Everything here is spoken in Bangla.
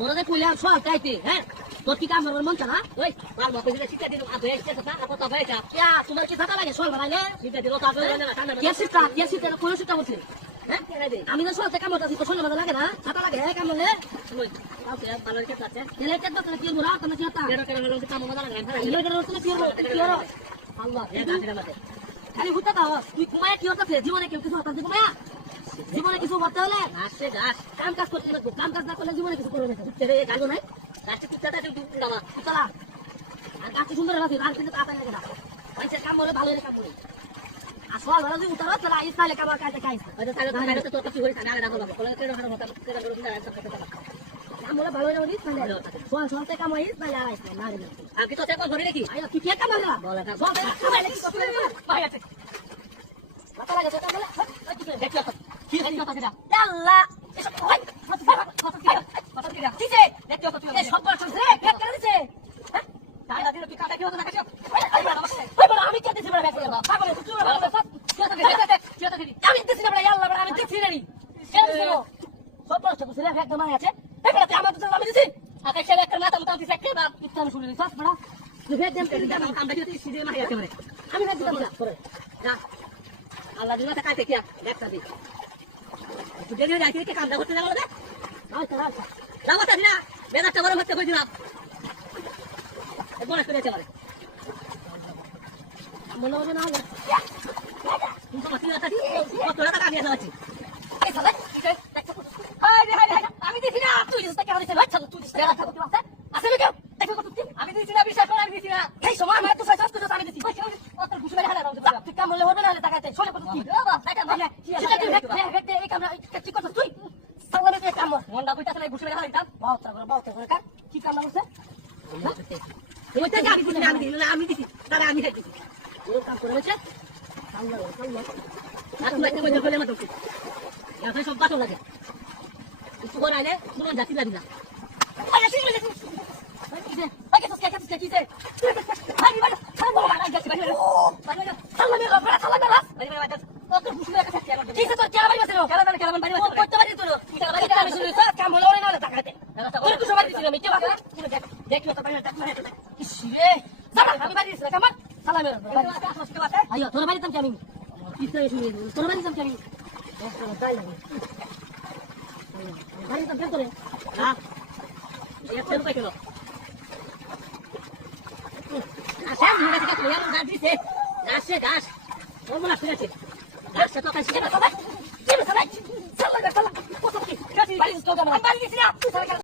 তোরা যে কইলাম সব চাইতে হ্যাঁ তোর কি কাম করবার মন চা না ওই মার মতো দিলে শিক্ষা দিল আবে এসে কথা কথা হয়েছে ইয়া তোমার কি ছাতা লাগে সল বানাইলে শিক্ষা দিল তাবে না ঠান্ডা কে শিক্ষা কোন শিক্ষা বলছিস হ্যাঁ আমি তো সব কাম করতেছি তো সল বানা লাগে না ছাতা লাগে কাম করলে ওই কাউকে ভালো রেখে আছে তেলে কে তো কি মুরা তুমি কি হতা কেন কেন হলো কাম মজা লাগে না এলো কেন তুমি কি হলো আল্লাহ এ গাছের মধ্যে খালি হুতা দাও তুই ঘুমায় কি হতাছে জীবনে কেউ কিছু হতাছে ঘুমায়া জীবনে কিছু করতে হলে আসে গাছ কাম কাজ করতে লাগবে কাম কাজ না করলে জীবনে কিছু করবে না তেরে গাছ নাই গাছটা কুত্তাটা একটু দাও কুত্তালা আর গাছটা সুন্দর আছে আর কিন্তু তাড়াতাড়ি লাগে না মানুষের কাম হলে ভালো কাম করে আসল ভালো যদি উতারো তাহলে এই সালে কাম কাজে কাজ হয়তো তাহলে গাড়িতে তোর কাছে হই না রাখো বাবা কোলে কেন হতো কেন করব না সব কথা কাম হলে ভালো হইলো নিস তাহলে সোয়াল সোয়ালতে কাম হইস তাহলে আইস না রে আর কি তো দেখো ধরে দেখি আয় কি কে কাম হলো বলে কাম সব কাম হইলে কি করতে ভাই আছে মাথা লাগে তো কাম হলে দেখো কি হইল কথা এটা আল্লাহ এসব হয় কথা কি দিছে দেখো কত এই সব বড় রে ব্যাগ করে দিছে হ্যাঁ তাই না দিল কি কাটা কি হতো না কাছে ওই বড় আমি কে দিছি বড় ব্যাগ করে বাবা পাগল তুই বড় সব কি হতো আমি দিছি না বড় আল্লাহ বড় আমি দিছি না রে কেন দিছো সব বড় ছোট ছেলে ব্যাগ দমাই আছে এই বড় আমার তো আমি দিছি আকে ছেলে একটা মাথা মতো দিছে একটা বাপ ইচ্ছা শুনে সব বড় তুই ব্যাগ দেন কে দাম কাম দেখি সিধে মারি আছে বড় আমি ব্যাগ দিলাম না করে যা আল্লাহ দিনা তা কাটে কি ব্যাগটা দি তুই দেখে যাই কি কামটা করতে লাগলো দে আচ্ছা আচ্ছা যাও তা না বেদাটা বড় হতে কই দিলাম বড় করে চলে মনে হবে না তুমি তো মাটি রাখা কত টাকা আমি যাচ্ছি এই সালে আমি দিছি না তুই দিছিস টাকা দিছিস আচ্ছা তুই দিছিস টাকা কত আছে আসলে কেউ দেখো কত আমি দিছি না বিশ্বাস করে আমি দিছি না এই সময় আমি তো সাইজ করে আমি দিছি কত ঘুষ মেরে হালা তুই কাম হলে হবে না টাকাতে চলে কত কি বাবা টাকা মানে কি এই কাম ঠিক কত তুই সামনে যে কাম মন্ডা কইতাছ না ঘুষ মেরে হালা দিতাম বহুত করে কাম কি কাম লাগছে ওই তো গাড়ি দিছি আমি দিছি তারা আমি খাইছি ওর কাম করে গেছে আল্লাহ আল্লাহ আত্মা কই বলে মত এখন সব বাতো লাগে কিছু করে আইলে কোন জাতি লাগি না আয় আসি বলে কিছে আগে তো কিছে কিছে আই বাবা আই গেছে বাড়ি বাড়ি সালামে রাফা সালামে রাস বাড়ি বাড়ি তো ঘুষ মেরে কাছে কিছে তো কেলা বাড়ি বসে কেলা বাড়ি বসে করতে পারি তো কেলা বাড়ি আমি শুনি সব কাম হলো না টাকাতে তোর কিছু বাড়ি দিছিস আমি কে বাবা দেখো তো বাড়ি টাকা ইসরে যাবা আমি বাড়ি দিছিস কাম সালামে আইও তোর বাড়ি তাম আমি কিছে শুনি তোর বাড়ি তাম আমি যাই লাগে বাড়ি তাম কেন করে হ্যাঁ 100 টাকা কিলো আসে নিয়ে গেছে কত ইয়ার গাছ দিছে গাছে গাছ ওর মনে আছে গাছ তো কাছে না সবাই কি সবাই সালাম সালাম কত কি কাছে বাড়ি তো বাড়ি দিছিস না